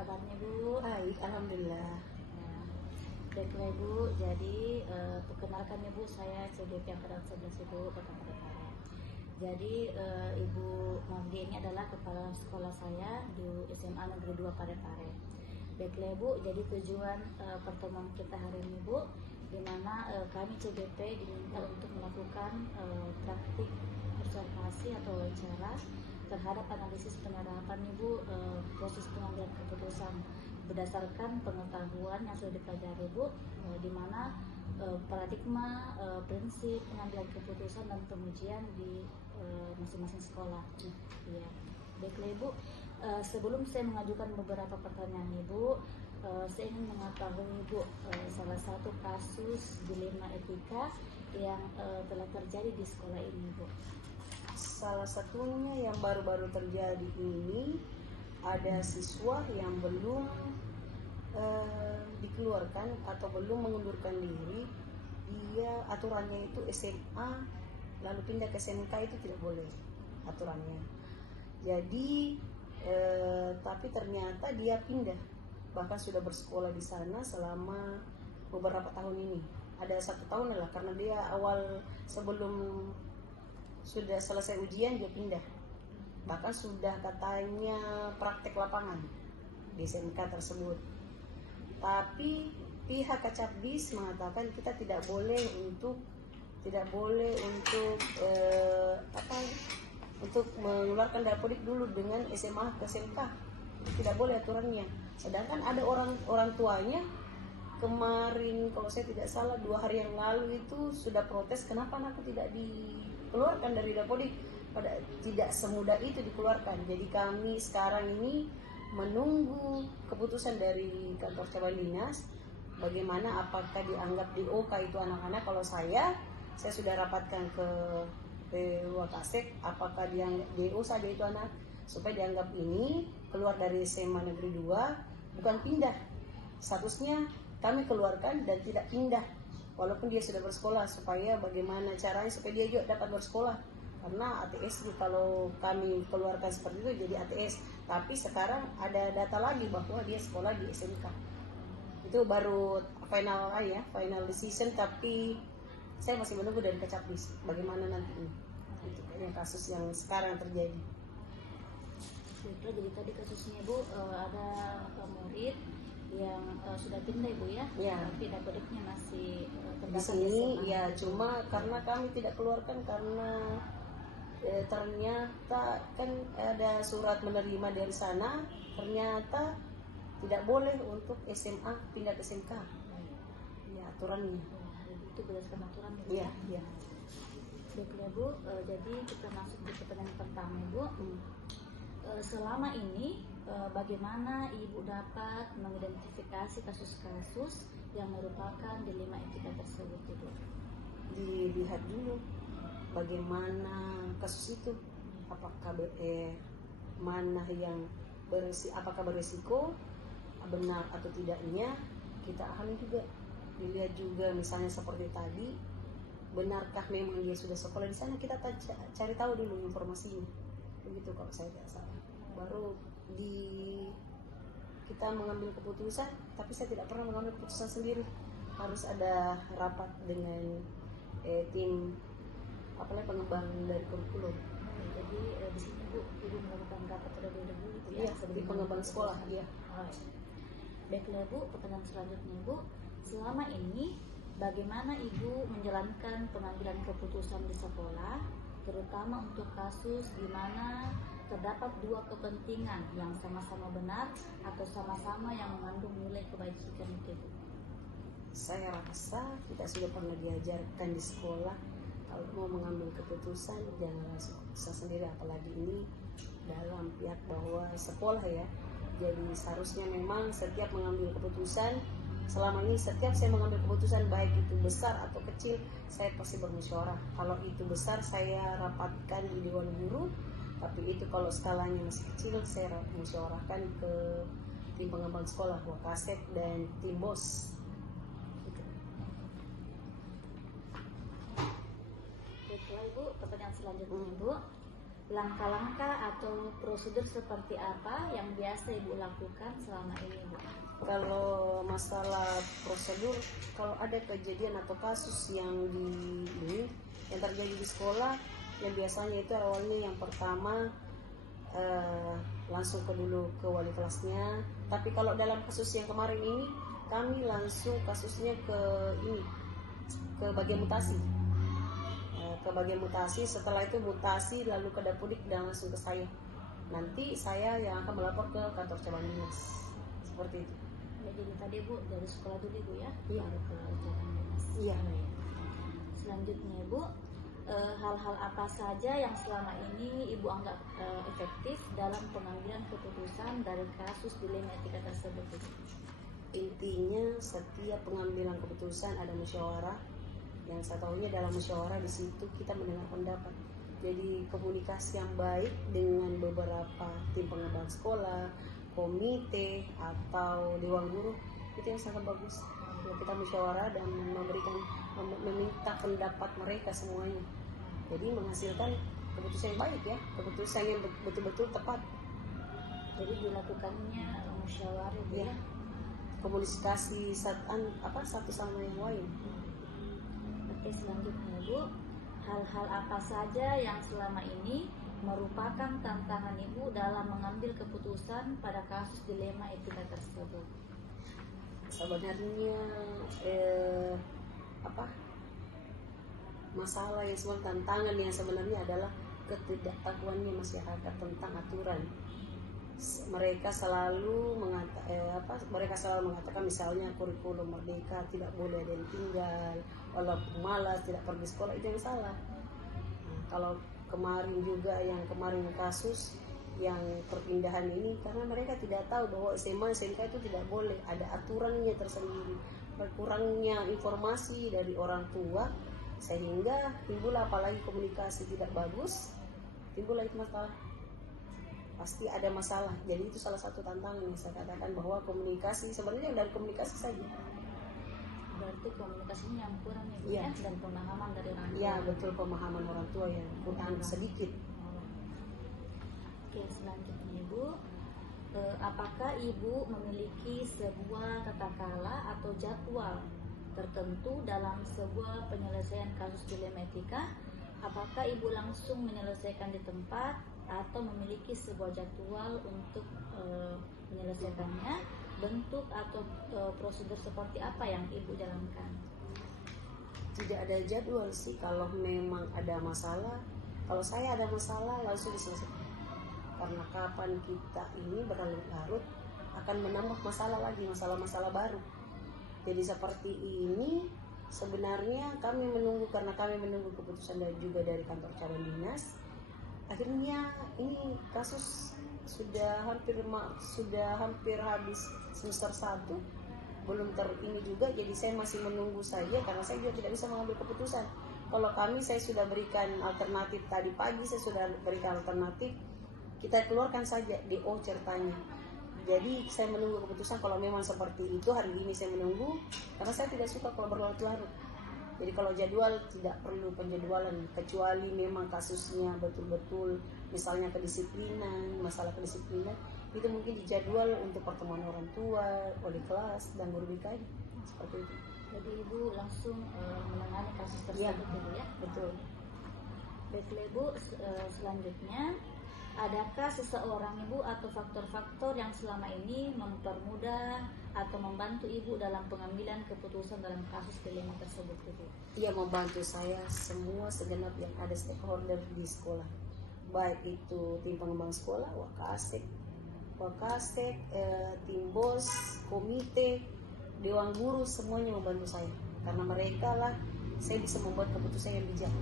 kabarnya Bu? Baik, alhamdulillah. Ya, baiklah Ibu. Jadi perkenalkan ya Bu, saya CDP Angkatan 11 Ibu, Kota Parepare. Jadi Ibu Manggi ini adalah kepala sekolah saya di SMA Negeri 2 Parepare. Baiklah Bu, jadi tujuan pertemuan kita hari ini Bu, di mana kami CDP diminta untuk melakukan praktik observasi atau wawancara terhadap analisis penerapan Ibu proses pengambilan keputusan berdasarkan pengetahuan yang sudah dipelajari Bu, di mana paradigma, prinsip pengambilan keputusan dan pengujian di masing-masing sekolah. Ya, baiklah Ibu. Sebelum saya mengajukan beberapa pertanyaan Ibu, saya ingin mengetahui Ibu salah satu kasus dilema etika yang telah terjadi di sekolah ini Ibu. Salah satunya yang baru-baru terjadi ini, ada siswa yang belum dikeluarkan atau belum mengundurkan diri. Dia aturannya itu SMA lalu pindah ke SMK, itu tidak boleh aturannya. Jadi tapi ternyata dia pindah, bahkan sudah bersekolah di sana selama beberapa tahun ini. Ada 1 tahun lah, karena dia awal sebelum sudah selesai ujian dia pindah. Bahkan sudah katanya praktek lapangan di SMK tersebut. Tapi pihak Kacabdis mengatakan kita tidak boleh untuk untuk mengeluarkan dapodik dulu dengan SMA ke SMK. Tidak boleh aturannya. Sedangkan ada orang tuanya kemarin, kalau saya tidak salah 2 hari yang lalu itu sudah protes, kenapa anakku tidak dikeluarkan dari dapodik. Pada tidak semudah itu dikeluarkan. Jadi kami sekarang ini menunggu keputusan dari kantor cabang dinas, bagaimana, apakah dianggap DOK itu anak-anak. Kalau saya sudah rapatkan ke Wakasek, apakah dianggap DO saja itu anak, supaya dianggap ini keluar dari SMA Negeri 2, bukan pindah. Statusnya kami keluarkan dan tidak pindah, walaupun dia sudah bersekolah. Supaya bagaimana caranya supaya dia juga dapat bersekolah, karena ATS kalau kami keluarkan seperti itu jadi ATS. Tapi sekarang ada data lagi bahwa dia sekolah di SMK. Itu baru final decision, tapi saya masih menunggu dari Kacabdis bagaimana nanti ini. Itu yang kasus yang sekarang terjadi. Jadi tadi kasusnya Bu, ada murid yang sudah pindah Ibu ya, tapi dapodiknya masih di sini ya. Cuma karena kami tidak keluarkan karena ternyata kan ada surat menerima dari sana, ternyata tidak boleh untuk SMA pindah ke SMK. Ya, aturannya. Itu berdasarkan aturan Iya. Baiklah Bu, jadi kita masuk ke pertanyaan pertama Bu. Selama ini bagaimana Ibu dapat mengidentifikasi kasus-kasus yang merupakan dilema etika tersebut Ibu? Dilihat dulu bagaimana kasus itu, apakah mana yang apakah beresiko, benar atau tidaknya kita akan juga dilihat juga. Misalnya seperti tadi, benarkah memang dia sudah sekolah di sana, kita cari tahu dulu informasinya. Begitu kalau saya tidak salah. Baru kita mengambil keputusan. Tapi saya tidak pernah mengambil keputusan sendiri, harus ada rapat dengan tim pengembang dari kurikulum. Jadi di sini Bu, Ibu melakukan rapat terlebih dahulu ya, di pengembang sekolah. Iya. Baiklah Bu, pertanyaan selanjutnya Bu, selama ini bagaimana Ibu menjalankan pengambilan keputusan di sekolah, terutama untuk kasus di mana terdapat 2 kepentingan yang sama-sama benar atau sama-sama yang mengandung nilai kebajikan itu Bu? Saya rasa kita sudah pernah diajarkan di sekolah, kalau mau mengambil keputusan jangan langsung keputusan sendiri, apalagi ini dalam pihak bahwa sekolah ya. Jadi seharusnya memang setiap mengambil keputusan, selama ini setiap saya mengambil keputusan baik itu besar atau kecil, saya pasti bermusyawarah. Kalau itu besar saya rapatkan di Dewan Guru, tapi itu kalau skalanya masih kecil saya musyawarahkan ke tim pengembang sekolah, Wakasek dan tim BOS. Baiklah Ibu, pertanyaan selanjutnya Ibu, langkah-langkah atau prosedur seperti apa yang biasa Ibu lakukan selama ini, Bu? Kalau masalah prosedur, kalau ada kejadian atau kasus yang terjadi di sekolah, yang biasanya itu awalnya yang pertama langsung dulu ke wali kelasnya. Tapi kalau dalam kasus yang kemarin ini, kami langsung kasusnya ke bagian mutasi. Ke bagian mutasi, setelah itu mutasi lalu ke Dapudik dan langsung ke saya. Nanti saya yang akan melapor ke kantor cabang dinas. Seperti itu. Ya, jadi tadi Bu dari sekolah dulu Ibu ya? Iya. Baru ke cabang dinas. Iya. Oh, ya. Selanjutnya Ibu, hal-hal apa saja yang selama ini Ibu anggap efektif dalam pengambilan keputusan dari kasus dilema etika tersebut, Bu? Intinya setiap pengambilan keputusan ada musyawarah. Yang saya tahunya dalam musyawarah di situ kita mendengar pendapat. Jadi komunikasi yang baik dengan beberapa tim pengembang sekolah, komite atau dewan guru itu yang sangat bagus. Kita musyawarah dan meminta pendapat mereka semuanya. Jadi menghasilkan keputusan yang baik ya, keputusan yang betul-betul tepat. Jadi dilakukannya musyawarah Ya. Komunikasi satu sama yang lain. Oke, selanjutnya Bu, hal-hal apa saja yang selama ini merupakan tantangan Ibu dalam mengambil keputusan pada kasus dilema etika tersebut? Sebenarnya masalah yang sebenarnya tantangan yang sebenarnya adalah ketidaktahuannya masyarakat tentang aturan. Mereka selalu mengatakan misalnya kurikulum merdeka tidak boleh ada yang tinggal, walaupun malas tidak pergi sekolah, itu yang salah. Kalau kemarin kasus yang perpindahan ini, karena mereka tidak tahu bahwa SMA SMK itu tidak boleh, ada aturannya tersendiri. Kurangnya informasi dari orang tua sehingga timbul, apalagi komunikasi tidak bagus, timbul lagi masalah. Pasti ada masalah. Jadi itu salah satu tantangan yang saya katakan, bahwa komunikasi sebenarnya dari komunikasi saja. Berarti komunikasinya yang kurang ya, dan pemahaman dari orang tua. Iya, betul, pemahaman orang tua yang kurang sedikit. Oke, selanjutnya Ibu, apakah Ibu memiliki sebuah tata krala atau jadwal tertentu dalam sebuah penyelesaian kasus dilema etika? Apakah Ibu langsung menyelesaikan di tempat atau memiliki sebuah jadwal untuk menyelesaikannya? Bentuk atau prosedur seperti apa yang Ibu jalankan? Tidak ada jadwal sih. Kalau memang ada masalah, kalau saya ada masalah langsung diselesaikan. Karena kapan kita ini berlarut-larut akan menambah masalah lagi, masalah-masalah baru. Jadi seperti ini sebenarnya kami menunggu, karena kami menunggu keputusan juga dari kantor cabang dinas. Akhirnya ini kasus sudah hampir habis semester 1, belum ini juga. Jadi saya masih menunggu saja, karena saya juga tidak bisa mengambil keputusan. Kalau saya sudah berikan alternatif tadi pagi, saya sudah berikan alternatif, kita keluarkan saja DO ceritanya. Jadi saya menunggu keputusan. Kalau memang seperti itu, hari ini saya menunggu, karena saya tidak suka kalau berlarut-larut. Jadi kalau jadwal tidak perlu penjadwalan, kecuali memang kasusnya betul-betul misalnya kedisiplinan, masalah kedisiplinan, itu mungkin dijadwal untuk pertemuan orang tua, wali kelas, dan guru BK, seperti itu. Jadi Ibu langsung menangani kasus tersebut Ya, Ibu ya? betul. Baiklah Ibu, selanjutnya, adakah seseorang Ibu atau faktor-faktor yang selama ini mempermudah atau membantu Ibu dalam pengambilan keputusan dalam kasus dilema tersebut Ibu? Iya, membantu saya semua segenap yang ada stakeholder di sekolah, baik itu tim pengembang sekolah, wakasek, tim bos, komite, dewan guru, semuanya membantu saya. Karena mereka lah saya bisa membuat keputusan yang bijak.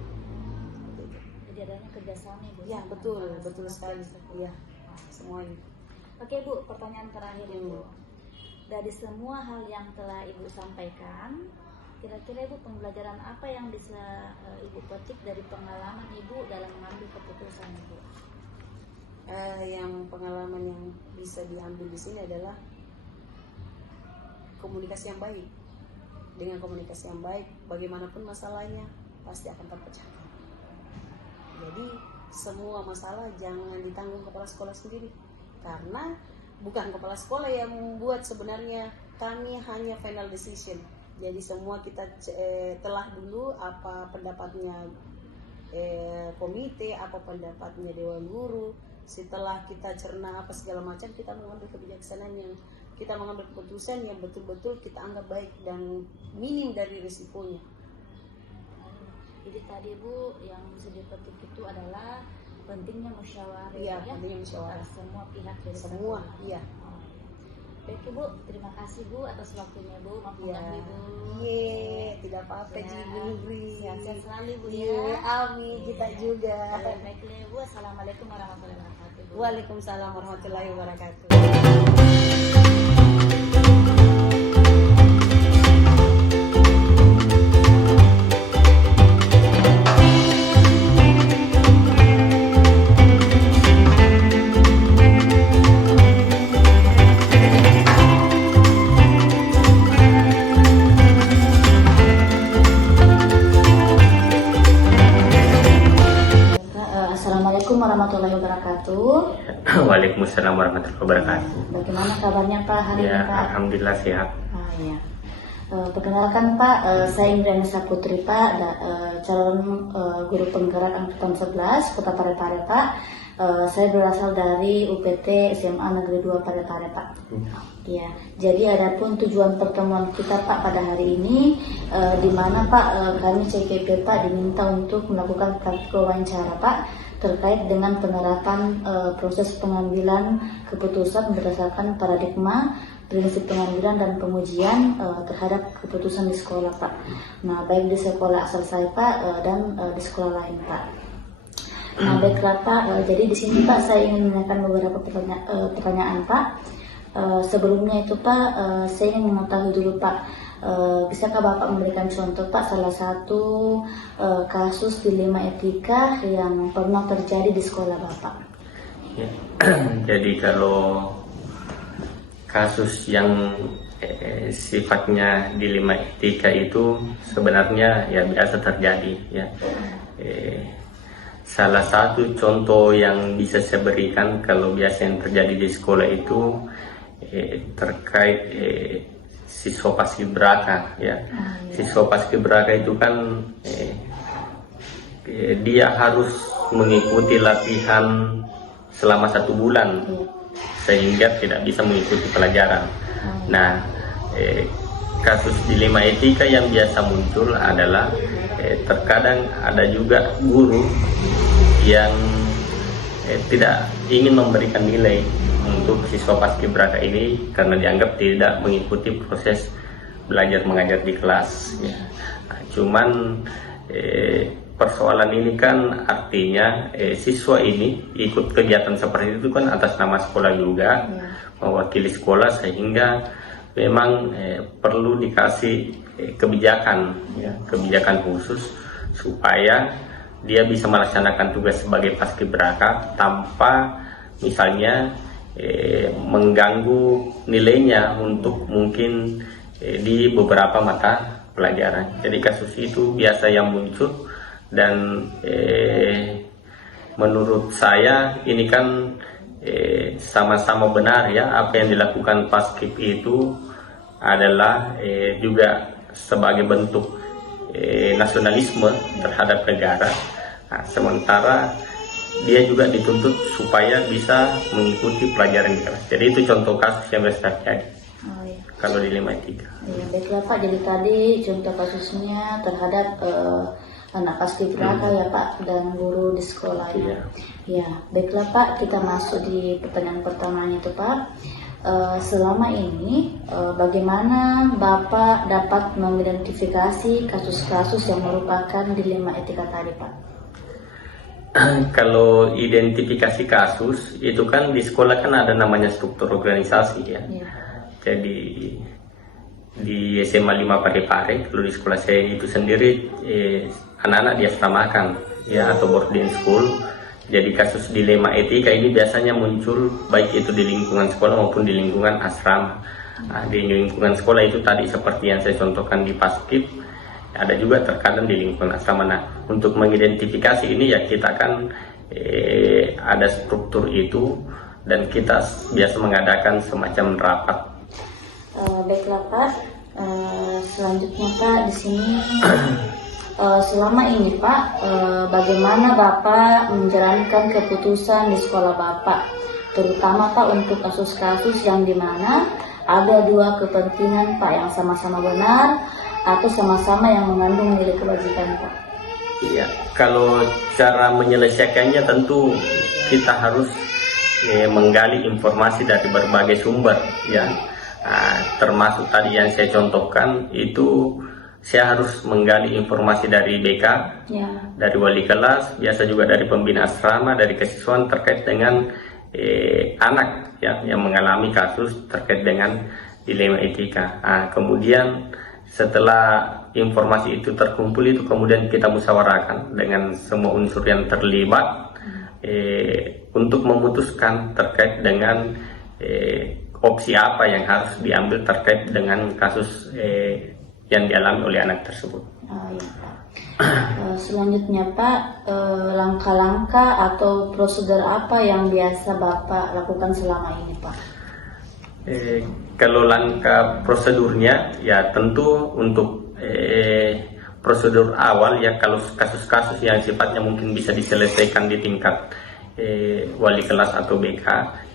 Jadi adanya kerjasama Ibu? Ya, betul sekali. Iya, semuanya. Oke Bu, pertanyaan terakhir Ibu. Dari semua hal yang telah Ibu sampaikan, kira-kira Ibu pembelajaran apa yang bisa Ibu petik dari pengalaman Ibu dalam mengambil keputusan Ibu? Yang pengalaman yang bisa diambil di sini adalah komunikasi yang baik. Dengan komunikasi yang baik, bagaimanapun masalahnya pasti akan terpecahkan. Jadi semua masalah jangan ditanggung kepala sekolah sendiri, karena bukan kepala sekolah yang membuat, sebenarnya kami hanya final decision. Jadi semua kita telah dulu apa pendapatnya komite, apa pendapatnya dewan guru. Setelah kita cerna apa segala macam, kita mengambil kebijaksanaan yang kita mengambil keputusan yang betul-betul kita anggap baik dan minim dari risikonya. Jadi tadi Bu yang bisa dipetik itu adalah pentingnya musyawarah. Iya, pentingnya musyawarah. Semua pihak dari Semua, satu. iya. Baik Bu, terima kasih Bu atas waktunya Bu. Maaf Iya. mengganggu Bu. Iya, tidak apa-apa Ya, Ji Bu Nuri. sehat-sehat selalu Bu Iya, ya. amin, kita Iya. juga. Baiklah Bu, assalamualaikum warahmatullahi wabarakatuh Bu. Waalaikumsalam warahmatullahi wabarakatuh. Assalamualaikum warahmatullahi wabarakatuh. Waalaikumsalam warahmatullahi wabarakatuh. Bagaimana kabarnya Pak hari Ya, ini Pak? alhamdulillah sehat. Iya. Perkenalkan Pak, saya Indriani Saputri Pak, calon guru penggerak angkatan 11 Kota Parepare Pak. Saya berasal dari UPT SMA Negeri 2 Parepare Pak. Ya, jadi adapun tujuan pertemuan kita Pak pada hari ini, di mana Pak kami CKP Pak diminta untuk melakukan praktik wawancara Pak terkait dengan penerapan proses pengambilan keputusan berdasarkan paradigma prinsip pengambilan dan pengujian terhadap keputusan di sekolah Pak. Nah, baik di sekolah asal saya Pak dan di sekolah lain Pak. Nah, baiklah Pak, jadi di sini Pak saya ingin menanyakan beberapa pertanyaan Pak. Sebelumnya itu Pak, saya ingin mengetahui dulu Pak, bisakah Bapak memberikan contoh Pak salah satu kasus dilema etika yang pernah terjadi di sekolah Bapak? Ya. Jadi kalau kasus yang sifatnya dilema etika itu sebenarnya ya biasa terjadi ya. Salah satu contoh yang bisa saya berikan kalau biasa yang terjadi di sekolah itu terkait siswa paskibraka ya. Siswa paskibraka itu kan dia harus mengikuti latihan selama 1 bulan sehingga tidak bisa mengikuti pelajaran. Nah, kasus dilema etika yang biasa muncul adalah terkadang ada juga guru yang tidak ingin memberikan nilai untuk siswa paskibraka ini karena dianggap tidak mengikuti proses belajar mengajar di kelas ya. Nah, cuman persoalan ini kan artinya siswa ini ikut kegiatan seperti itu kan atas nama sekolah juga, mewakili sekolah, sehingga memang perlu dikasih kebijakan ya, kebijakan khusus supaya dia bisa melaksanakan tugas sebagai paskibraka tanpa misalnya mengganggu nilainya untuk mungkin di beberapa mata pelajaran. Jadi kasus itu biasa yang muncul dan menurut saya ini kan sama-sama benar ya, apa yang dilakukan Paskib itu adalah juga sebagai bentuk nasionalisme terhadap negara. Nah, sementara dia juga dituntut supaya bisa mengikuti pelajaran di kelas. Jadi itu contoh kasus yang biasa terjadi. Oh, iya. Kalau dilema etika. Ya, baiklah Pak, jadi tadi contoh kasusnya terhadap anak paskibraka ya Pak dan guru di sekolah ya. Ya, baiklah Pak, kita masuk di pertanyaan pertamanya itu Pak. Selama ini bagaimana Bapak dapat mengidentifikasi kasus-kasus yang merupakan dilema etika tadi Pak? Kalau identifikasi kasus itu kan di sekolah kan ada namanya struktur organisasi ya. Jadi di SMA 5 Parepare, kalau di sekolah saya itu sendiri anak-anak diasramakan ya atau boarding school. Jadi kasus dilema etika ini biasanya muncul baik itu di lingkungan sekolah maupun di lingkungan asrama. Nah, di lingkungan sekolah itu tadi seperti yang saya contohkan di Paskib, ada juga terkadang di lingkungan asrama. Nah, untuk mengidentifikasi ini ya kita kan ada struktur itu dan kita biasa mengadakan semacam rapat. Baiklah Pak, selanjutnya Pak di sini selama ini Pak, bagaimana Bapak menjalankan keputusan di sekolah Bapak, terutama Pak untuk kasus-kasus yang dimana ada dua kepentingan Pak yang sama-sama benar atau sama-sama yang mengandung nilai kewajiban Pak? Iya, kalau cara menyelesaikannya tentu kita harus menggali informasi dari berbagai sumber, ya. Termasuk tadi yang saya contohkan itu saya harus menggali informasi dari BK, ya, dari wali kelas, biasa juga dari pembina asrama, dari kesiswaan terkait dengan anak ya, yang mengalami kasus terkait dengan dilema etika. Kemudian setelah informasi itu terkumpul itu kemudian kita musyawarahkan dengan semua unsur yang terlibat untuk memutuskan terkait dengan opsi apa yang harus diambil terkait dengan kasus yang dialami oleh anak tersebut. Ya, Pak. Selanjutnya Pak, langkah-langkah atau prosedur apa yang biasa Bapak lakukan selama ini Pak? Kalau langkah prosedurnya ya tentu untuk prosedur awal ya, kalau kasus-kasus yang sifatnya mungkin bisa diselesaikan di tingkat wali kelas atau BK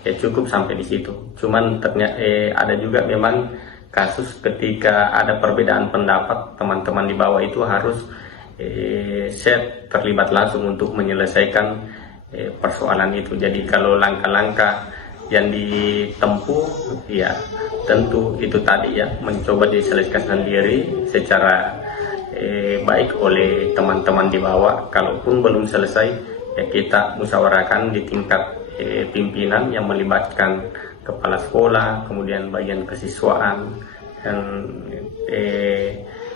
ya cukup sampai di situ. Cuman ternyata ada juga memang kasus ketika ada perbedaan pendapat, teman-teman di bawah itu harus saya terlibat langsung untuk menyelesaikan persoalan itu. Jadi kalau langkah-langkah yang ditempuh ya tentu itu tadi ya, mencoba diselesaikan sendiri secara baik oleh teman-teman di bawah. Kalaupun belum selesai ya kita musyawarahkan di tingkat pimpinan yang melibatkan kepala sekolah, kemudian bagian kesiswaan, dan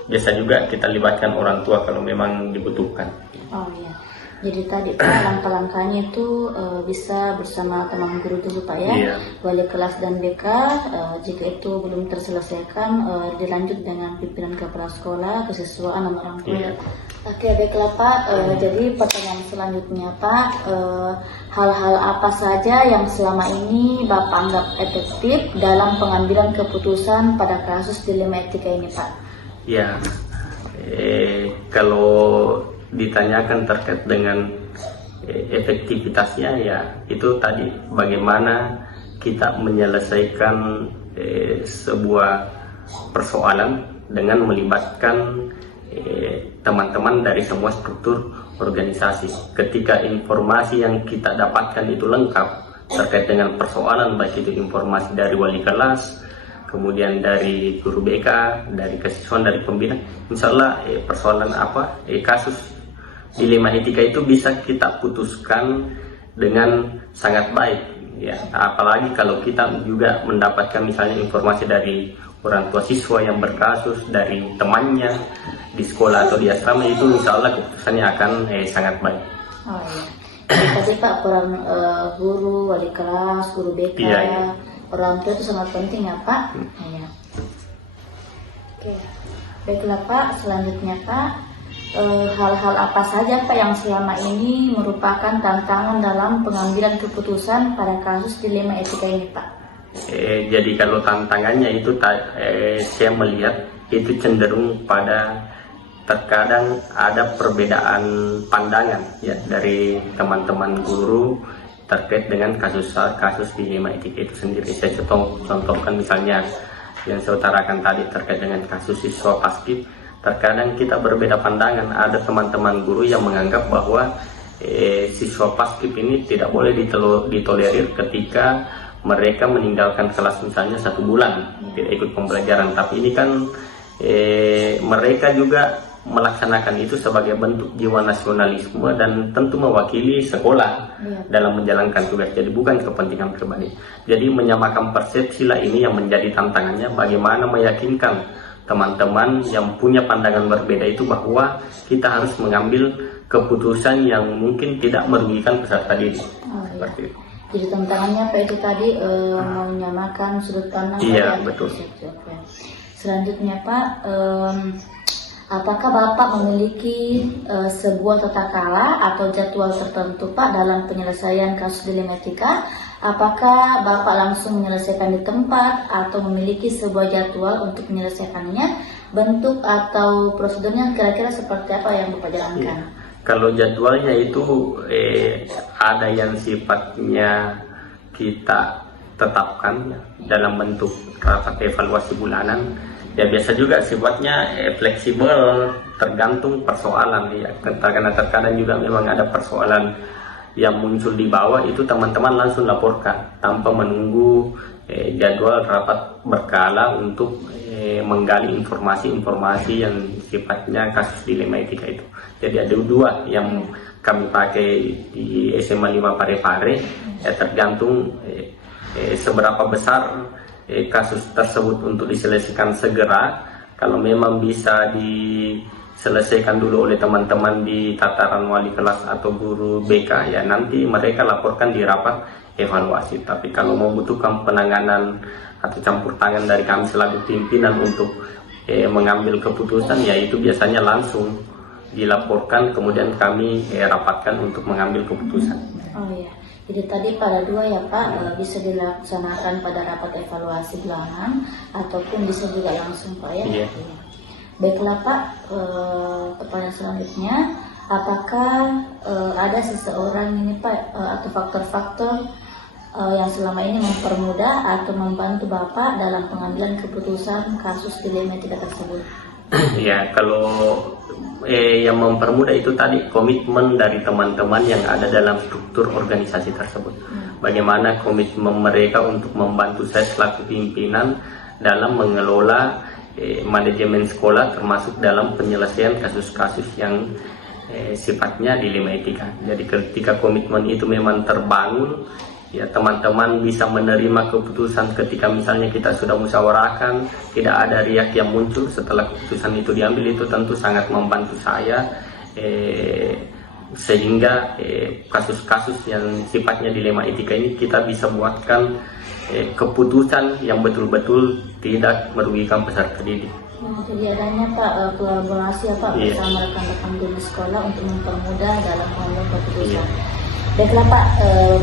biasa juga kita libatkan orang tua kalau memang dibutuhkan. Oh iya, jadi tadi Pak langkah-langkahnya itu bisa bersama teman guru dulu Pak ya, Iya. wali kelas dan BK. Jika itu belum terselesaikan, dilanjut dengan pimpinan kepala sekolah, kesiswaan, dan orang tua. Iya. Oke, baiklah Pak. Jadi pertanyaan selanjutnya Pak, hal-hal apa saja yang selama ini Bapak anggap efektif dalam pengambilan keputusan pada kasus dilema etika ini Pak? Ya, kalau ditanyakan terkait dengan efektivitasnya ya itu tadi bagaimana kita menyelesaikan sebuah persoalan dengan melibatkan teman-teman dari semua struktur organisasi. Ketika informasi yang kita dapatkan itu lengkap terkait dengan persoalan, baik itu informasi dari wali kelas, kemudian dari guru BK, dari kesiswaan, dari pembina, insya Allah persoalan kasus dilema etika itu bisa kita putuskan dengan sangat baik ya. Apalagi kalau kita juga mendapatkan misalnya informasi dari orang tua siswa yang berkasus, dari temannya di sekolah atau di asrama, itu insya Allah keputusannya akan sangat baik. Oh iya. Jadi tadi Pak peran guru, wali kelas, guru BK, Iya. orang tua itu sangat penting ya Pak. Iya. Oke, baiklah Pak. Selanjutnya Pak, hal-hal apa saja Pak yang selama ini merupakan tantangan dalam pengambilan keputusan pada kasus dilema etika ini Pak? Jadi kalau tantangannya itu saya melihat itu cenderung pada terkadang ada perbedaan pandangan ya dari teman-teman guru terkait dengan kasus dilema etika itu sendiri. Saya contohkan misalnya yang saya utarakan tadi terkait dengan kasus siswa paskib. Terkadang kita berbeda pandangan. Ada teman-teman guru yang menganggap bahwa siswa paskib ini tidak boleh ditolerir ketika mereka meninggalkan kelas misalnya 1 bulan tidak ikut pembelajaran. Tapi ini kan mereka juga melaksanakan itu sebagai bentuk jiwa nasionalisme dan tentu mewakili sekolah dalam menjalankan tugas. Jadi bukan kepentingan pribadi. Jadi menyamakan persepsi lah ini yang menjadi tantangannya, bagaimana meyakinkan teman-teman yang punya pandangan berbeda itu bahwa kita harus mengambil keputusan yang mungkin tidak merugikan peserta didik. Seperti itu. Jadi tantangannya Pak itu tadi menyamakan sudut pandang. Iya, betul. Selanjutnya Pak, Apakah Bapak memiliki sebuah tata cara atau jadwal tertentu Pak dalam penyelesaian kasus dilema etika? Apakah Bapak langsung menyelesaikan di tempat atau memiliki sebuah jadwal untuk menyelesaikannya? Bentuk atau prosedurnya kira-kira seperti apa yang Bapak jalankan? Kalau jadwalnya itu ada yang sifatnya kita tetapkan dalam bentuk rapat evaluasi bulanan. Ya biasa juga sifatnya fleksibel, tergantung persoalan ya. Karena terkadang juga memang ada persoalan yang muncul di bawah, itu teman-teman langsung laporkan tanpa menunggu jadwal rapat berkala untuk menggali informasi-informasi yang sifatnya kasus dilema etika itu. Jadi ada dua yang kami pakai di SMA 5 Parepare, ya tergantung seberapa besar kasus tersebut untuk diselesaikan segera. Kalau memang bisa diselesaikan dulu oleh teman-teman di tataran wali kelas atau guru BK, ya nanti mereka laporkan di rapat evaluasi. Tapi kalau membutuhkan penanganan atau campur tangan dari kami selaku pimpinan untuk mengambil keputusan, ya itu biasanya langsung dilaporkan kemudian kami rapatkan untuk mengambil keputusan. Oh iya. Jadi tadi pada dua ya Pak, bisa dilaksanakan pada rapat evaluasi bulanan ataupun bisa juga langsung Pak ya. Iya. Baiklah Pak, pertanyaan selanjutnya, apakah ada seseorang ini Pak atau faktor-faktor yang selama ini mempermudah atau membantu Bapak dalam pengambilan keputusan kasus dilema etika tersebut? Ya, kalau yang mempermudah itu tadi komitmen dari teman-teman yang ada dalam struktur organisasi tersebut. Bagaimana komitmen mereka untuk membantu saya selaku pimpinan dalam mengelola manajemen sekolah, termasuk dalam penyelesaian kasus-kasus yang sifatnya dilema etika. Jadi ketika komitmen itu memang terbangun, ya teman-teman bisa menerima keputusan ketika misalnya kita sudah musyawarahkan, tidak ada riak yang muncul setelah keputusan itu diambil, itu tentu sangat membantu saya sehingga kasus-kasus yang sifatnya dilema etika ini kita bisa buatkan keputusan yang betul-betul tidak merugikan peserta didik. Jadi adanya Pak kolaborasi ya Pak bersama rekan-rekan guru di sekolah untuk mempermudah dalam pengambilan keputusan. Baiklah Pak,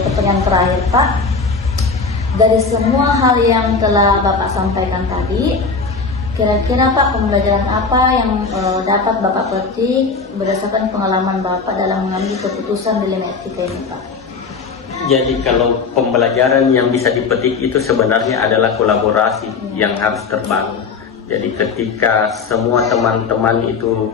pertanyaan terakhir Pak, dari semua hal yang telah Bapak sampaikan tadi, kira-kira Pak pembelajaran apa yang dapat Bapak petik berdasarkan pengalaman Bapak dalam mengambil keputusan dilema etika ini Pak? Jadi kalau pembelajaran yang bisa dipetik itu sebenarnya adalah kolaborasi yang harus terbangun. Jadi ketika semua teman-teman itu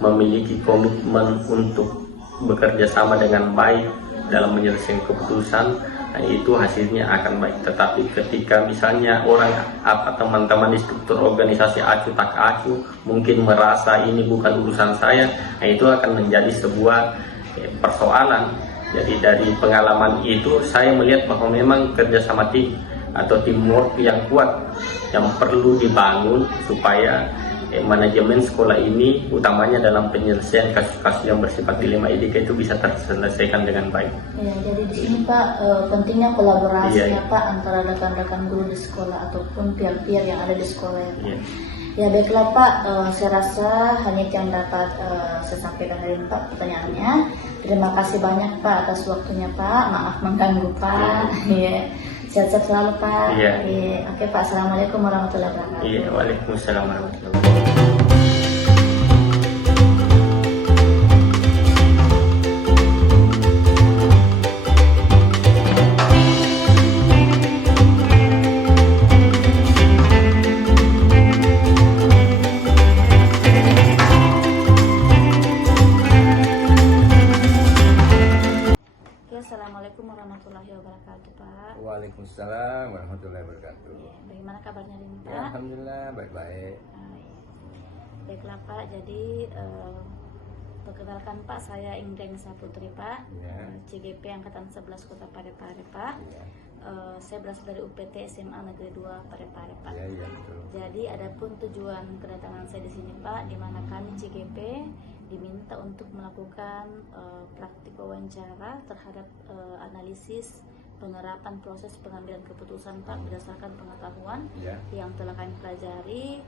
memiliki komitmen untuk bekerja sama dengan baik dalam menyelesaikan keputusan, nah itu hasilnya akan baik. Tetapi ketika misalnya orang apa teman-teman di struktur organisasi acuh tak acuh, mungkin merasa ini bukan urusan saya, nah itu akan menjadi sebuah persoalan. Jadi dari pengalaman itu saya melihat bahwa memang kerjasama tim atau teamwork yang kuat yang perlu dibangun supaya manajemen sekolah ini utamanya dalam penyelesaian kasus-kasus yang bersifat dilema etika itu bisa terselesaikan dengan baik. Ya, jadi di sini Pak pentingnya kolaborasi ya Pak antara rekan-rekan guru di sekolah ataupun pihak-pihak yang ada di sekolah ya Pak. Ya baiklah Pak, saya rasa hanya itu yang dapat saya sampaikan dari Pak pertanyaannya. Terima kasih banyak Pak atas waktunya Pak, maaf mengganggu Pak. Iya. Sehat-sehat selalu Pak. Iya. Oke Pak, assalamualaikum warahmatullahi wabarakatuh. Iya, waalaikumsalam warahmatullahi wabarakatuh. Assalamualaikum warahmatullahi wabarakatuh Pak. Waalaikumsalam warahmatullahi wabarakatuh. Bagaimana kabarnya ini Pak? Ya, alhamdulillah baik-baik. Baiklah Pak, jadi perkenalkan Pak, saya Ingrid Saputri Pak, CGP Angkatan 11 Kota Parepare Pak. Saya berasal dari UPT SMA Negeri 2 Parepare Pak. Iya, betul. Jadi adapun tujuan kedatangan saya di sini Pak, di mana kami CGP diminta untuk melakukan praktik wawancara terhadap analisis penerapan proses pengambilan keputusan Pak berdasarkan pengetahuan Ya. yang telah kami pelajari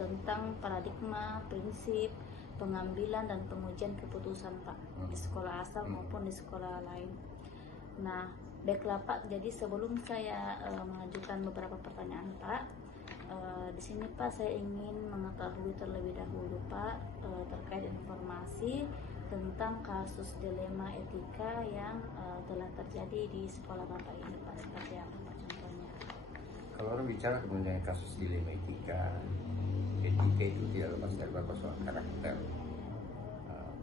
tentang paradigma, prinsip pengambilan dan pengujian keputusan Pak di sekolah asal maupun di sekolah lain. Nah, baiklah Pak, jadi sebelum saya mengajukan beberapa pertanyaan Pak, di sini Pak saya ingin mengetahui terlebih dahulu Pak terkait informasi tentang kasus dilema etika yang telah terjadi di sekolah Bapak ini Pak. Seperti apa Pak contohnya? Kalau orang bicara mengenai kasus dilema etika, etika itu tidak lepas dari persoalan karakter,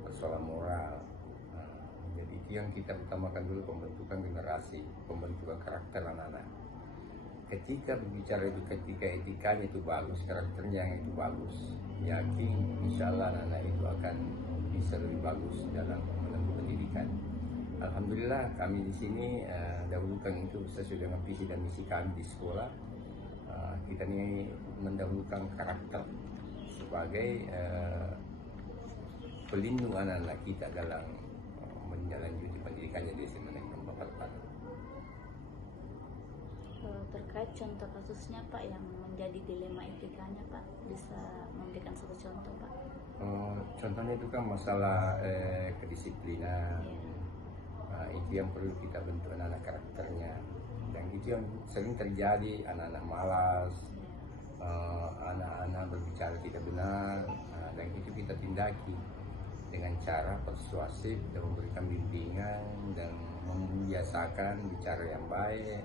persoalan moral. Jadi itu yang kita utamakan dulu, pembentukan generasi, pembentukan karakter anak-anak. Ketika berbicara itu, ketika etikanya itu bagus, karakternya yang itu bagus, yakin insya Allah anak-anak itu akan bisa lebih bagus dalam menempuh pendidikan. Alhamdulillah kami di sini dahulukan itu sesuai dengan visi dan misi kami di sekolah. Kita ini mendahulukan karakter sebagai pelindung anak-anak kita dalam menjalankan pendidikannya di SMA Negeri 4 Palu. Terkait contoh kasusnya Pak yang menjadi dilema etikanya Pak, bisa memberikan satu contoh Pak? Contohnya itu kan masalah kedisiplinan. Itu yang perlu kita bentuk anak-anak karakternya, dan itu yang sering terjadi, anak-anak malas, anak-anak berbicara tidak benar, dan itu kita tindaki dengan cara persuasif dan memberikan bimbingan dan membiasakan bicara yang baik,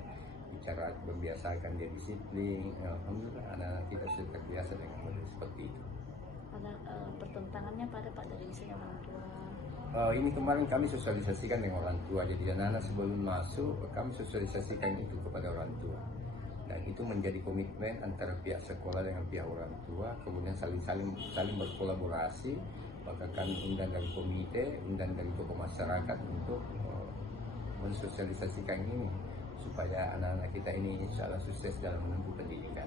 bicara membiasakan dia disiplin. Alhamdulillah anak-anak kita sudah terbiasa dengan model seperti itu. Ada pertentangannya pada Pak dari misalnya orang tua? Ini kemarin kami sosialisasikan dengan orang tua, jadi anak-anak sebelum masuk kami sosialisasikan itu kepada orang tua, dan itu menjadi komitmen antara pihak sekolah dengan pihak orang tua, kemudian saling berkolaborasi. Maka kami undang dari komite, undang dari tokoh masyarakat untuk mensosialisasikan ini supaya anak-anak kita ini insya Allah sukses dalam menempuh pendidikan.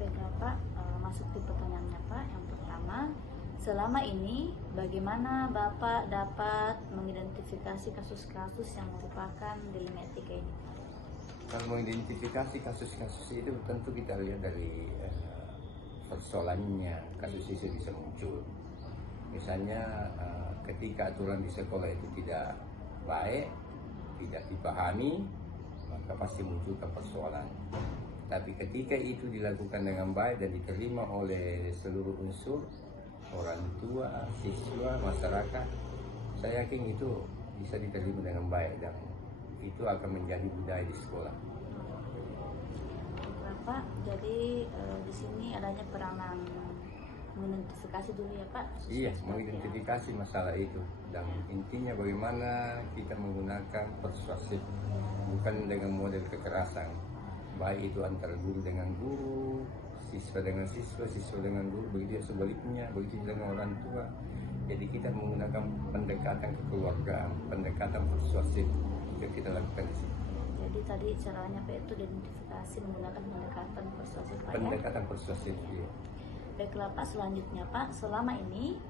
Baiklah Pak, masuk di pertanyaannya Pak. Yang pertama, selama ini bagaimana Bapak dapat mengidentifikasi kasus-kasus yang merupakan dilema etika ini? Kalau mengidentifikasi kasus-kasus itu tentu kita lihat dari persoalannya, kasus itu bisa muncul. Misalnya ketika aturan di sekolah itu tidak baik, tidak dipahami, maka pasti munculkan persoalan. Tapi ketika itu dilakukan dengan baik dan diterima oleh seluruh unsur, orang tua, siswa, masyarakat, saya yakin itu bisa diterima dengan baik dan itu akan menjadi budaya di sekolah. Pak, jadi di sini adanya peranan mengidentifikasi dulu ya Pak? Iya, mengidentifikasi masalah itu, dan intinya bagaimana kita menggunakan persuasif, bukan dengan model kekerasan, baik itu antara guru dengan guru, siswa dengan siswa, siswa dengan guru, begitu sebaliknya, begitu dengan orang tua. Jadi kita menggunakan pendekatan kekeluargaan, pendekatan persuasif yang kita lakukan di sini. Jadi tadi caranya Pak itu identifikasi menggunakan pendekatan persuasif Pak ya? Pendekatan persuasif, iya. Baiklah Pak, selanjutnya Pak, selama ini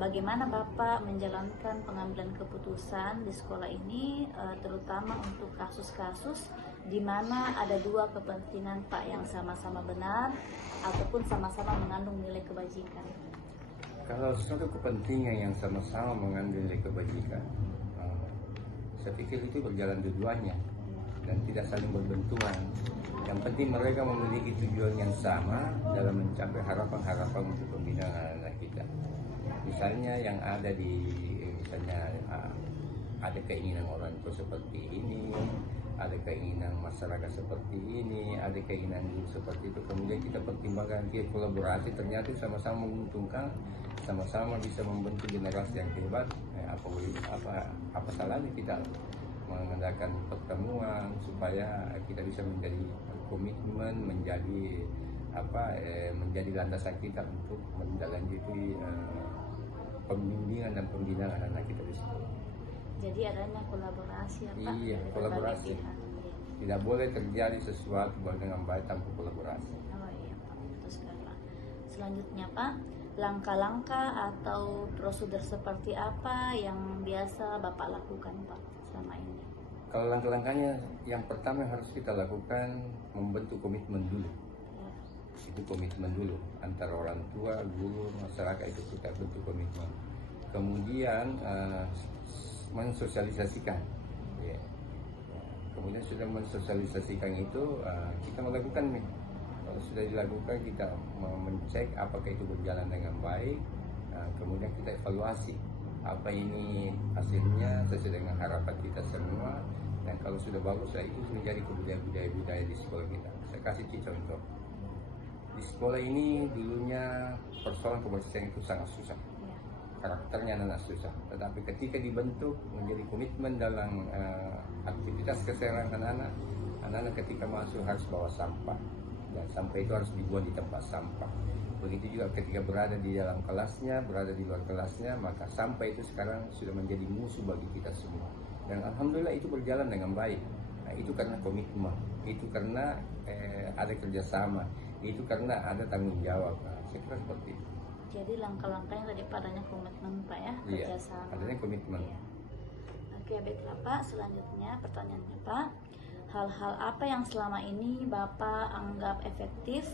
bagaimana Bapak menjalankan pengambilan keputusan di sekolah ini, terutama untuk kasus-kasus di mana ada dua kepentingan Pak yang sama-sama benar ataupun sama-sama mengandung nilai kebajikan? Kalau suatu kepentingan yang sama-sama mengandung nilai kebajikan, saya pikir itu berjalan dua-duanya dan tidak saling berbenturan. Yang penting mereka memiliki tujuan yang sama dalam mencapai harapan-harapan untuk pembinaan anak-anak kita. Misalnya yang ada ada keinginan orang tua seperti ini, ada keinginan masyarakat seperti ini, ada keinginan guru seperti itu. Kemudian kita pertimbangkan, kita kolaborasi, ternyata sama-sama menguntungkan, sama-sama bisa membentuk generasi yang hebat. Apa salahnya kita mengadakan pertemuan supaya kita bisa menjadi komitmen, menjadi landasan kita untuk menindaklanjuti pembimbingan dan pembinaan anak-anak kita di sekolah. Jadi adanya kolaborasi ya Pak? Iya, dari kolaborasi. berbagai pihak. Tidak boleh terjadi sesuatu dengan baik tanpa kolaborasi. Oh iya Pak, betul sekali Pak. Selanjutnya Pak, langkah-langkah atau prosedur seperti apa yang biasa Bapak lakukan Pak selama ini? Kalau langkah-langkahnya, yang pertama yang harus kita lakukan membentuk komitmen dulu. Itu komitmen dulu antara orang tua, guru, masyarakat, itu kita bentuk komitmen. Kemudian mensosialisasikan. Ya. Kemudian sudah mensosialisasikan itu kita melakukan nih. Kalau sudah dilakukan kita mencek apakah itu berjalan dengan baik. Kemudian kita evaluasi apa ini hasilnya sesuai dengan harapan kita semua. Dan kalau sudah bagus, itu menjadi budaya di sekolah kita. Saya kasih contoh. Di sekolah ini dulunya persoalan kebersihan itu sangat susah. Karakternya anak susah. Tetapi ketika dibentuk menjadi komitmen dalam aktivitas keseharian anak-anak ketika masuk harus bawa sampah. Dan sampah itu harus dibuang di tempat sampah. Begitu juga ketika berada di dalam kelasnya, berada di luar kelasnya, maka sampah itu sekarang sudah menjadi musuh bagi kita semua. Dan alhamdulillah itu berjalan dengan baik. Nah, itu karena komitmen, itu karena ada kerjasama, itu karena ada tanggung jawab. Saya kira seperti itu. Jadi langkah-langkahnya tadi padanya komitmen Pak ya, Iya, kerjasama. adanya komitmen. Iya. Oke, baiklah Pak. Selanjutnya pertanyaannya Pak, hal-hal apa yang selama ini Bapak anggap efektif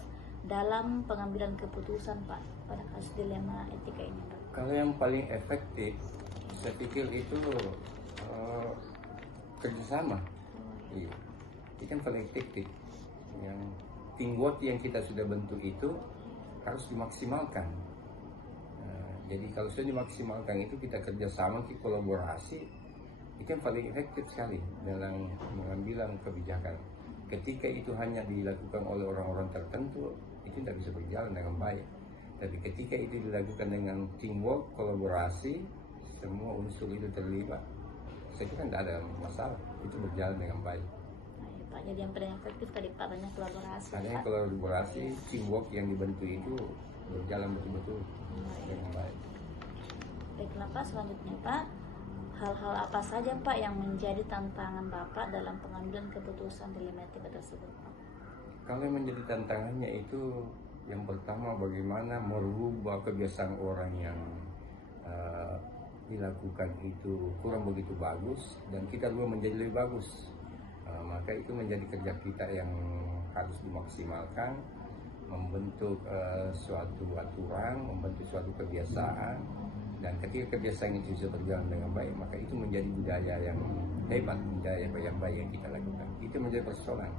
dalam pengambilan keputusan Pak pada kasus dilema etika ini Pak? Kalau yang paling efektif, saya pikir itu kerjasama. Iya, itu kan paling efektif. Yang teamwork yang kita sudah bentuk itu harus dimaksimalkan. Jadi kalau sudah dimaksimalkan itu kita kerjasama, kita kolaborasi, itu yang paling efektif sekali dalam mengambil kebijakan. Ketika itu hanya dilakukan oleh orang-orang tertentu, itu tidak bisa berjalan dengan baik. Tapi ketika itu dilakukan dengan teamwork, kolaborasi, semua unsur itu terlibat, saya kira tidak ada masalah, itu berjalan dengan baik. Nah, Pak, jadi yang paling efektif tadi padanya kolaborasi. Adanya Pak. kolaborasi, teamwork yang dibentuk itu berjalan betul-betul dengan baik. Baiklah Pak, selanjutnya Pak, hal-hal apa saja Pak yang menjadi tantangan Bapak dalam pengambilan keputusan dilema etika tersebut Pak? Kalau yang menjadi tantangannya itu yang pertama bagaimana merubah kebiasaan orang yang dilakukan itu kurang begitu bagus dan kita dulu menjadi lebih bagus. Maka itu menjadi kerja kita yang harus dimaksimalkan, membentuk suatu aturan, membentuk suatu kebiasaan, dan ketika kebiasaan itu bisa berjalan dengan baik, maka itu menjadi budaya yang hebat, budaya yang baik yang kita lakukan. Itu menjadi persoalan.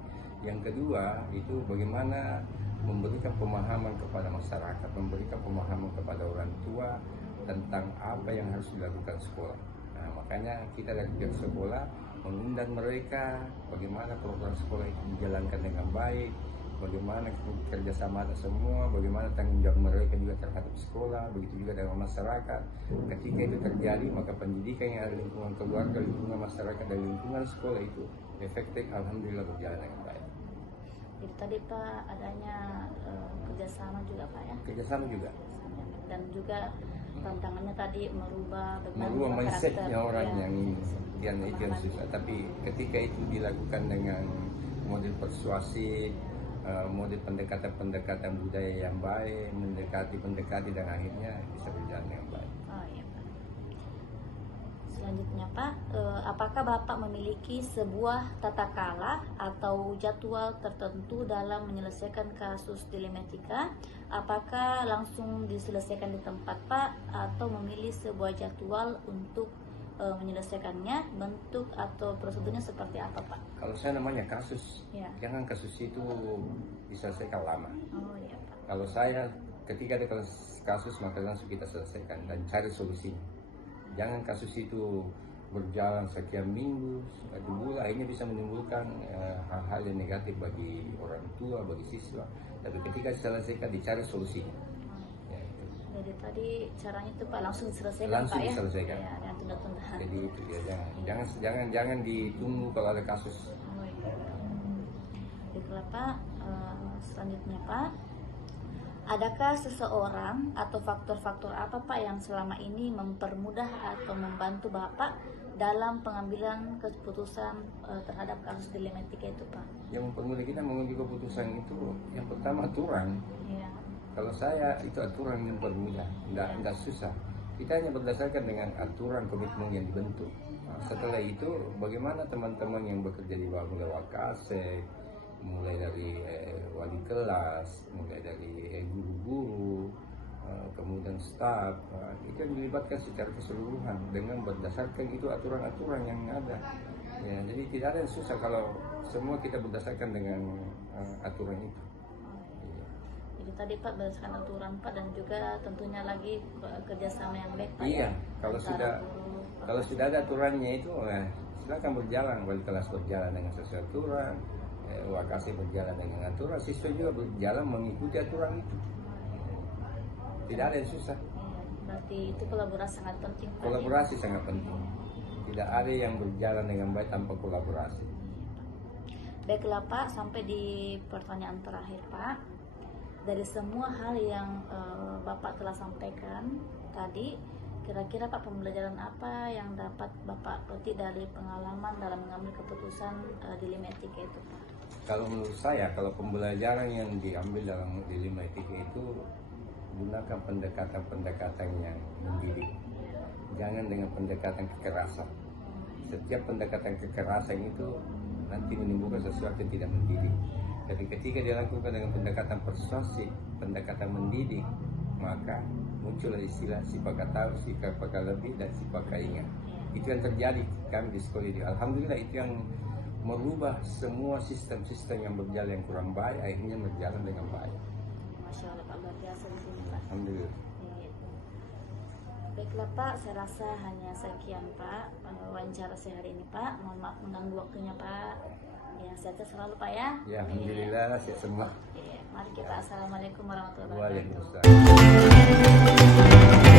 Yang kedua itu bagaimana memberikan pemahaman kepada masyarakat, memberikan pemahaman kepada orang tua tentang apa yang harus dilakukan sekolah. Nah, makanya kita dari pihak sekolah mengundang mereka bagaimana program sekolah itu dijalankan dengan baik, bagaimana kerjasama semua, bagaimana tanggung jawab mereka juga terhadap sekolah, begitu juga dengan masyarakat. Ketika itu terjadi, maka pendidikan yang ada di lingkungan keluarga, lingkungan masyarakat, dan lingkungan sekolah itu efektif, alhamdulillah berjalan dengan baik. Jadi tadi Pak adanya kerjasama juga Pak ya? Kerjasama juga. Dan juga tantangannya tadi merubah mindsetnya orang ya. yang itu yang susah. Tapi ketika itu dilakukan dengan model persuasif, model pendekatan budaya yang baik, mendekati dan akhirnya bisa berjalan dengan baik. Oh iya Pak. Selanjutnya Pak, apakah Bapak memiliki sebuah tata cara atau jadwal tertentu dalam menyelesaikan kasus dilema etika? Apakah langsung diselesaikan di tempat Pak atau memilih sebuah jadwal untuk menyelesaikannya? Bentuk atau prosedurnya seperti apa Pak? Kalau saya namanya kasus, Ya. jangan kasus itu diselesaikan lama. Oh iya Pak. Kalau saya ketika ada kasus maka langsung kita selesaikan dan cari solusinya. Jangan kasus itu berjalan sekian minggu, 1 bulan, akhirnya bisa menimbulkan hal-hal yang negatif bagi orang tua, bagi siswa. Tapi ketika diselesaikan, dicari solusinya. Ya, itu. Jadi tadi caranya itu Pak langsung diselesaikan Langsung Pak diselesaikan. ya? Jangan tunda-tunda. Jadi itu ya, jangan ditunggu kalau ada kasus. Oh iya. Baiklah Pak, selanjutnya Pak, adakah seseorang atau faktor-faktor apa Pak yang selama ini mempermudah atau membantu Bapak dalam pengambilan keputusan terhadap kasus dilema etika itu Pak? Yang mempermudah kita mengambil keputusan itu yang pertama aturan. Iya. Kalau saya itu aturan yang mempermudah, tidak susah. Kita hanya berdasarkan dengan aturan komitmen yang dibentuk. Nah, setelah itu bagaimana teman-teman yang bekerja di bawah, mulai Wakasek, mulai dari wali kelas, mulai dari guru-guru, kemudian staf, itu yang dilibatkan secara keseluruhan dengan berdasarkan itu aturan-aturan yang ada. Ya, jadi tidak ada yang susah kalau semua kita berdasarkan dengan aturan itu. Jadi tadi Pak berdasarkan aturan Pak, dan juga tentunya lagi kerjasama yang baik Pak. Iya, ya, kalau antara sudah guru. sudah ada aturannya itu, silakan berjalan. Wali kelas berjalan dengan sesuai aturan, Wakasek berjalan dengan aturan, siswa juga berjalan mengikuti aturan itu. Tidak ada yang susah. Iya, berarti itu kolaborasi sangat penting Pak. Kolaborasi sangat penting. Tidak ada yang berjalan dengan baik tanpa kolaborasi. Baiklah Pak, sampai di pertanyaan terakhir Pak. Dari semua hal yang Bapak telah sampaikan tadi, kira-kira Pak pembelajaran apa yang dapat Bapak petik dari pengalaman dalam mengambil keputusan dilema etika itu Pak? Kalau menurut saya, kalau pembelajaran yang diambil dalam dilema etika itu, gunakan pendekatan-pendekatan yang mendidik. Jangan dengan pendekatan kekerasan. Setiap pendekatan kekerasan itu nanti menimbulkan sesuatu yang tidak mendidik. Jadi ketika dilakukan dengan pendekatan persuasif, pendekatan mendidik, maka muncul istilah si pakar tahu, si pakar lebih, dan si pakar ingat. Itu yang terjadi kami di sekolah ini. Alhamdulillah itu yang merubah semua sistem-sistem yang berjalan yang kurang baik, akhirnya berjalan dengan baik. Masya Allah Pak, luar biasa di sini Pak. Alhamdulillah. Baiklah Pak, saya rasa hanya sekian Pak wawancara saya hari ini Pak. Mohon maaf mengganggu waktunya Pak. Ya, sehat selalu Pak ya. Ya, alhamdulillah siap semua. Mari kita assalamualaikum warahmatullahi wabarakatuh. Waalaikumsalam.